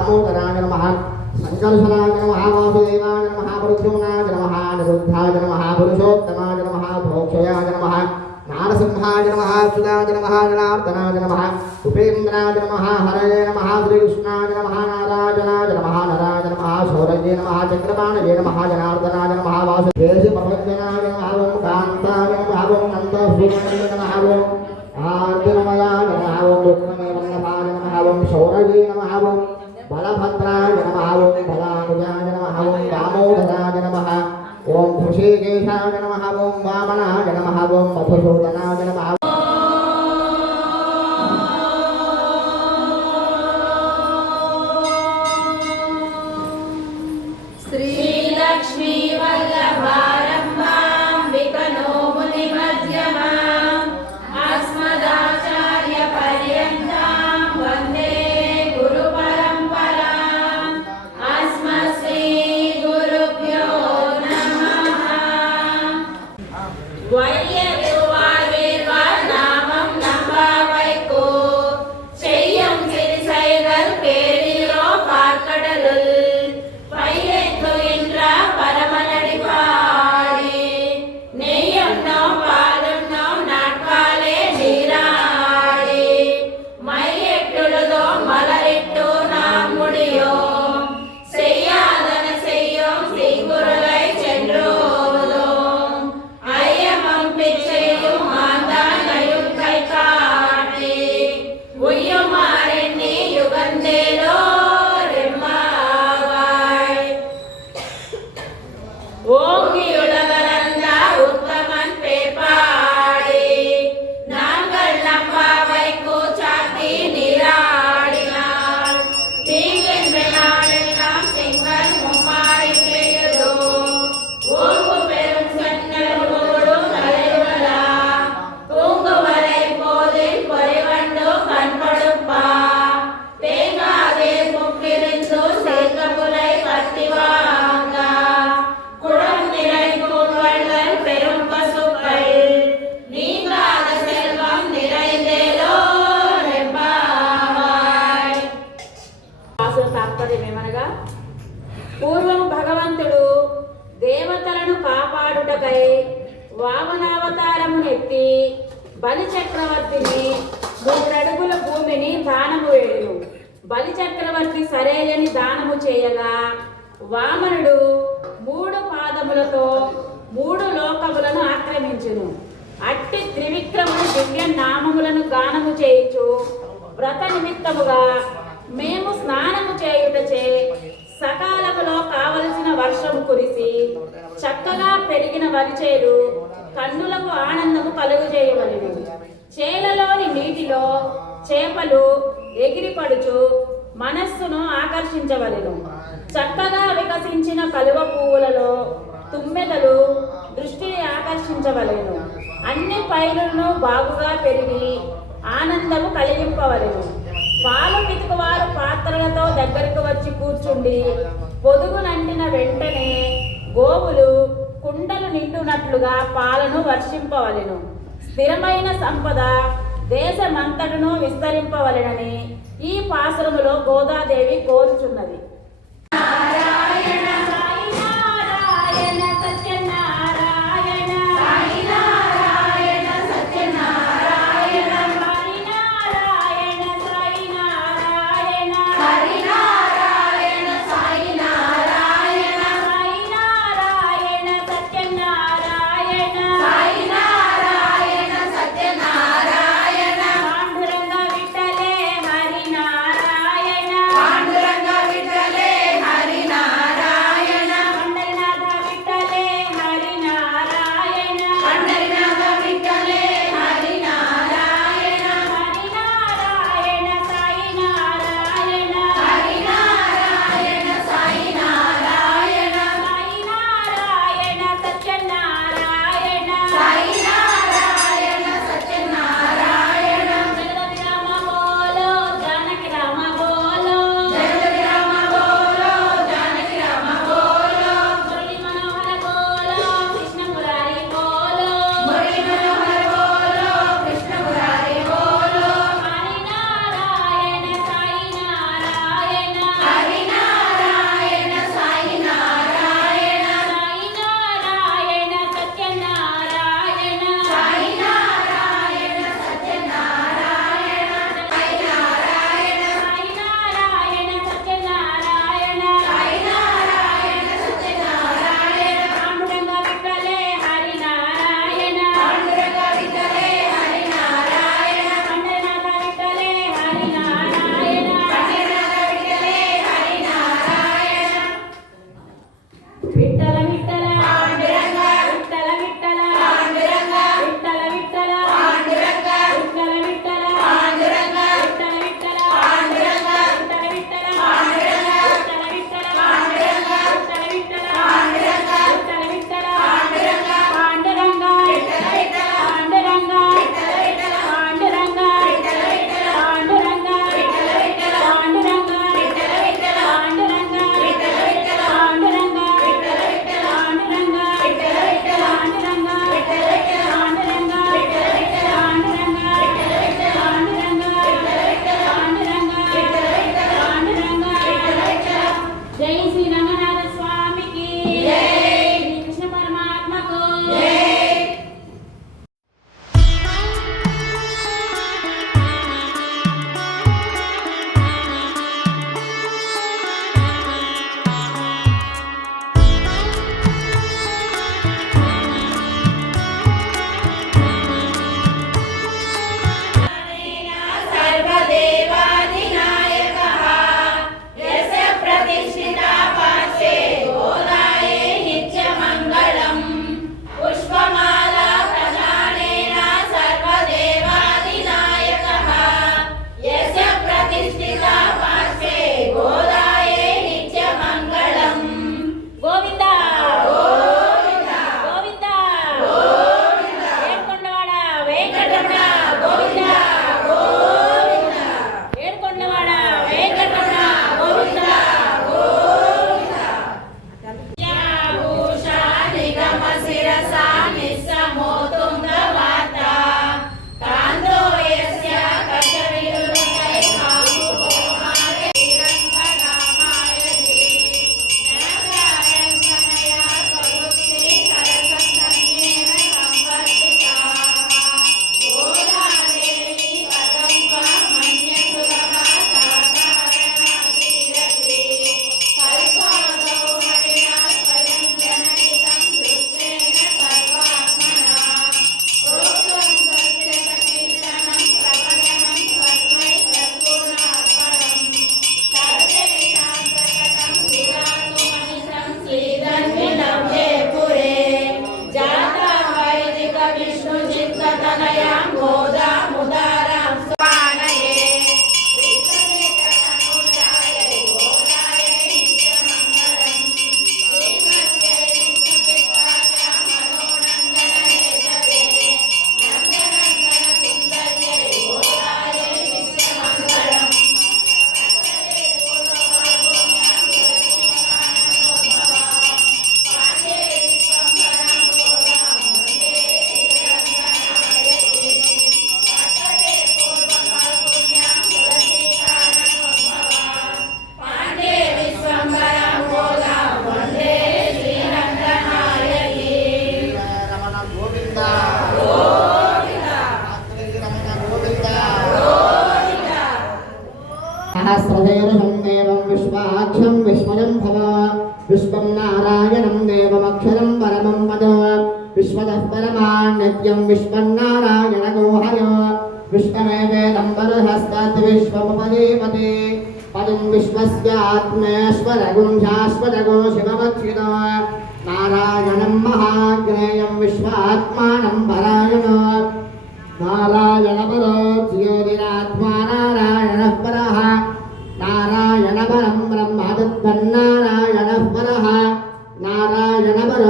दामोदराय नमः संकर्षणाय नमः वासुदेवाय नमः प्रद्युम्नाय नमः निरुद्धाय नमः पुरुषोत्तमाय नमः भोक्षयाय नमः नारसिंहाय नमः सुदाय नमः जनार्दनाय नमः उपेन्द्राय नमः हरये नमः श्रीकृष्णाय नमः नारायणाय नमः नराय नमः शौरये नमः चक्रपाणये नमः जनार्दनाय नमः वासुदेवप्रभञ्जनाय नमः ओं कान्ताय नमः ओं नन्दसूरये नमः ओं आर्तिमयाय नमः ओं रुक्ममेवन्नभाय नमः ओं शौरये नमः ओं बलभद्राय नमः ओं बलानुजाय नमः ओं दामोदराय नमः ओं ऋषिकेशाय नमः ओं वामनाय नमः ओं मधुसूदनाय नमः श्रीलक्ष्मी वल्लभारम्भां विकनो मुनिमध्यमाम् अस्मदाचार्यपर्यन्तां वन्दे गुरुपरम्पराम् अस्मत्श्रीगुरुभ्यो नमः। नामं नम्बावैको செய்யும் சிறுசைகள் பேரிலோ பார்க்கடலுள் பையெத்துகின்ற பரமனடி பாடி நெய்யுண்ணோம் பாலுண்ணோம் நாட்காலே நீராடி மையெட்டுழுதோம் மலரிட்டு நாம் முடியோம் செய்யாதன செய்யோம் தீங்குறலை சென்றோதோம் ஐயமும் பிச்சையும் ஆந்தானையும் கை காட்டி உய்யுமாறெண்ணி யுகந்தேலோ ஓங்கியுலகளந்த உத்தமன் பேர்பாடி நாங்கள் நம்பாவைக்கு சாத்தி நீராடினாள் தீங்கின் நாளெல்லாம் திங்கள் மும்மாறி பெய்யுதோ ஓங்கு பெரும் சென்னலோடு தலைவலா தூங்குவரை போதில் பொறிவண்டு கண்படுப்பா தேங்காதே முக்கிருந்து சேர்க்க புலை கத்தி வாங்க குடம் நிறை கூழ்வள்ளல் பெரும் பசுக்கள் நீங்காத செல்வம் நிறைந்தேலோ రెబ్బావాయ్. తాత్పర్యమేమనగా పూర్వం భగవంతుడు దేవతలను కాపాడుటకై వామనావతారమునెత్తి బలి చక్రవర్తిని 3 అడుగుల భూమిని దానము వేయును. బలి చక్రవర్తి సరేయని దానము చేయగా వామనుడు 3 పాదములతో 3 లోకములను ఆక్రమించును. అట్టి త్రివిక్రముడు దివ్య నామములను గానము చేయుచు వ్రత నిమిత్తముగా మేము స్నానము చేయుటచే సకాలములో కావలసిన వర్షము కురిసి చక్కగా పెరిగిన వరిచేలు కన్నులకు ఆనందము కలుగజేయవలెను. చేలలోని నీటిలో చేపలు ఎగిరిపడుచు మనస్సును ఆకర్షించవలెను. చక్కగా వికసించిన కలువ పువ్వులలో తుమ్మెదలు దృష్టిని ఆకర్షించవలెను. అన్ని పైరులను బాగుగా పెరిగి ఆనందము కలిగింపవలెను. పాలు పితుకువారు పాత్రలతో దగ్గరకు వచ్చి కూర్చుండి పొదుగునంటిన వెంటనే గోవులు కుండలు నిండునట్లుగా పాలను వర్షింపవలెను. స్థిరమైన సంపద దేశమంతటను విస్తరింపవలెనని ఈ పాసురములో గోదాదేవి కోరుచున్నది. నారాయణ సాయి నారాయణ సత్యనారాయణ సాయి నారాయణ సత్యనారాయణ హరి నారాయణ సాయి నారాయణ హరి నారాయణ సాయి నారాయణ సాయి నారాయణ సత్యనారాయణ సాయి నారాయణ సత్యనారాయణ పాండురంగ విఠలే హరి నారాయణ పాండురంగ విఠలే विश्वदशं देवं विश्वाक्षं विश्वजं भव विश्वं नारायणं देवमक्षरं परमं वद विश्वतः परमान्नित्यं विश्वं नारायणगो हर विश्वमेवेदं परहस्तद्विश्वमुपदीपते पदं विश्वस्यात्मेश्वरगुं शाश्वतगो शिवमच्युत नारायणं महाज्ञेयं विश्वात्मानं परायण नारायणपरो ज्योतिरात्मा नारायणः परः नारायणपरं ब्रह्म तद्वन्नारायणः परः नारायणपरो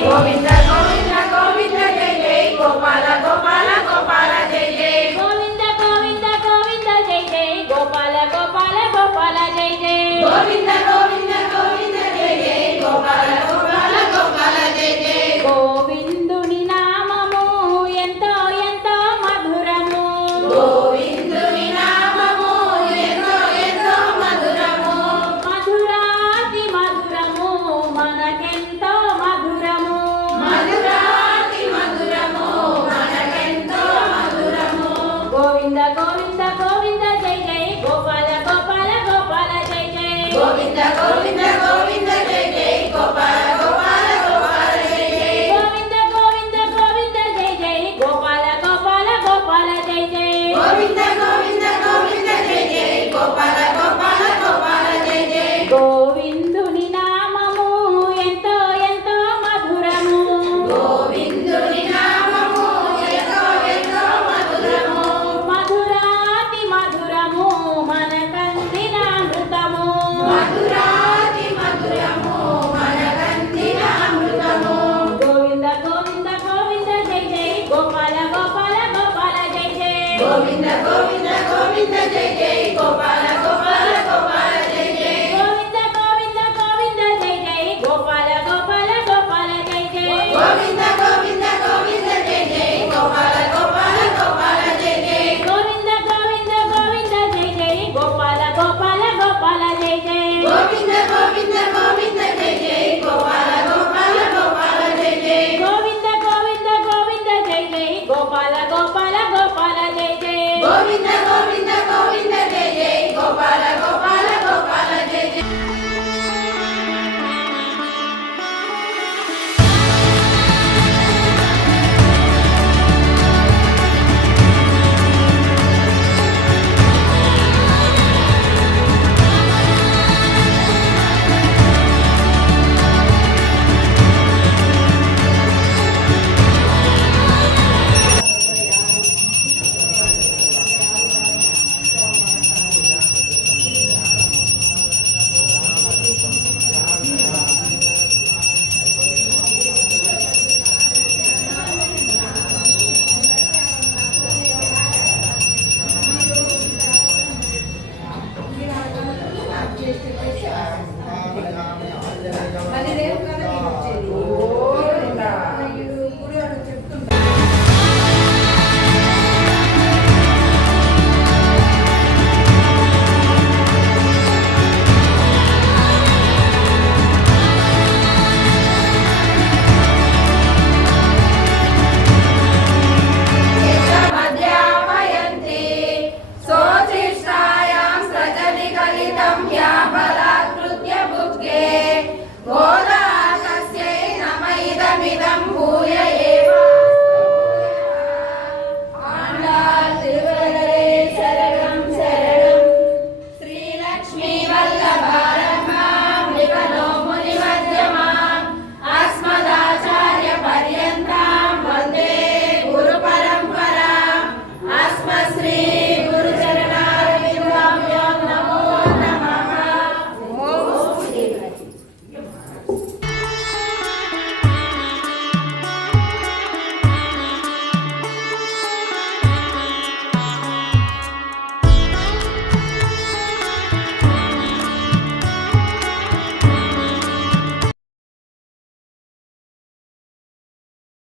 గోవింద గోవింద గోవింద జై జై గోపాల గోపాల గోపాల జై జై గోవింద గోవింద గోవింద జై జై గోపాల గోపాల గోపాల జై జై గోవింద గోవింద గోవింద జై జై గోపాల గోపాల గోపాల జై జై గోవిందుని నామము ఎంతో ఎంతో మధురము గోవిందుని నామము ఎంతో ఎంతో మధురము మధురాతి మధురము మనకెంతో మధురము మధురాతి మధురము మనకెంతో మధురము గోవింద గోవింద గోవింద జై జై గోపాల గోపాల గోపాల జై జై గోవింద గోవింద గోవింద జై జై గోపాల గోపాల గోపాల జై జై గోవింద గోవింద గోవింద జై జై గోపాల గోపాల గోపాల జై జై గోవింద గోవింద గోవింద జై జై గోపాల గోపాల గోపాల జై జై గోవిందుని నామము ఎంతో ఎంతో మధురము గోవిందుని నామము ఎంతో ఎంతో మధురము మధురాతి మధురము మనకందిన అమృతము మధురాతి మధురము మనకందిన అమృతము గోవింద గోవింద గోవింద జై జై గోపాల గోపాల గోపాల జై జై గోవింద గోవింద గోవింద జై జై గోపాల